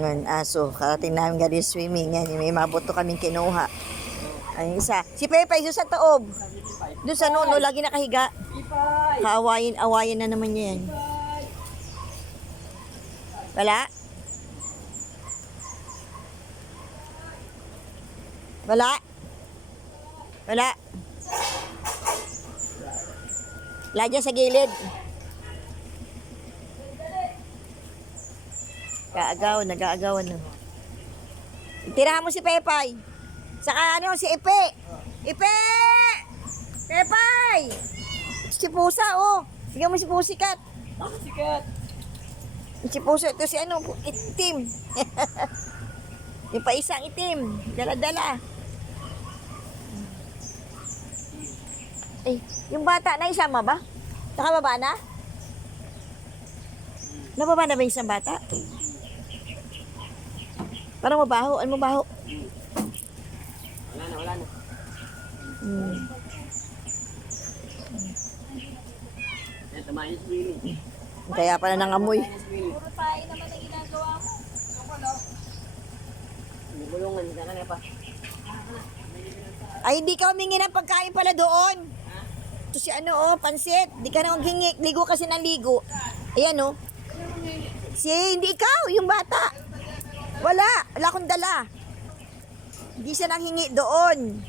Ngayon, aso. Karating namin galing swimming. Yan, may mabuto kaming kinuha. Ay, isa. Si Pepe, doon sa taob. Doon sa nuno, lagi nakahiga. Kaawayin na naman niya yan. Wala? Wala? Wala? Wala dyan sa gilid. Nag-aagawan. No. Tirahan mo si Pepay. Saka ano, si Ipe. Ipe! Pepay! Si Pusa, oh. Bigyan mo si Pusikat. Sikat. Si Pusa, ito si ano, itim. Yung pa isang itim. Dala-dala. Eh, yung bata na isama ba? Nakababa na? Nababa na ba yung isang bata? Parang mabaho. Ano mabaho? Wala na. Yan, tamahin yung swimming. Kaya pala nangamoy. Puro tayo naman ang ginagawa mo. Bulungan ka na pa. Ay, hindi ka humingi ng pagkain pala doon. Ito si ano, oh, pansit. Hindi ka na humingi. Ligo kasi ng ligo. Ayan, oh. Hindi ikaw, yung bata. Wala akong dala. Hindi siya nanghingi doon.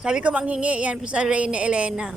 Sabi ko manghingi yan sa Reyna Elena.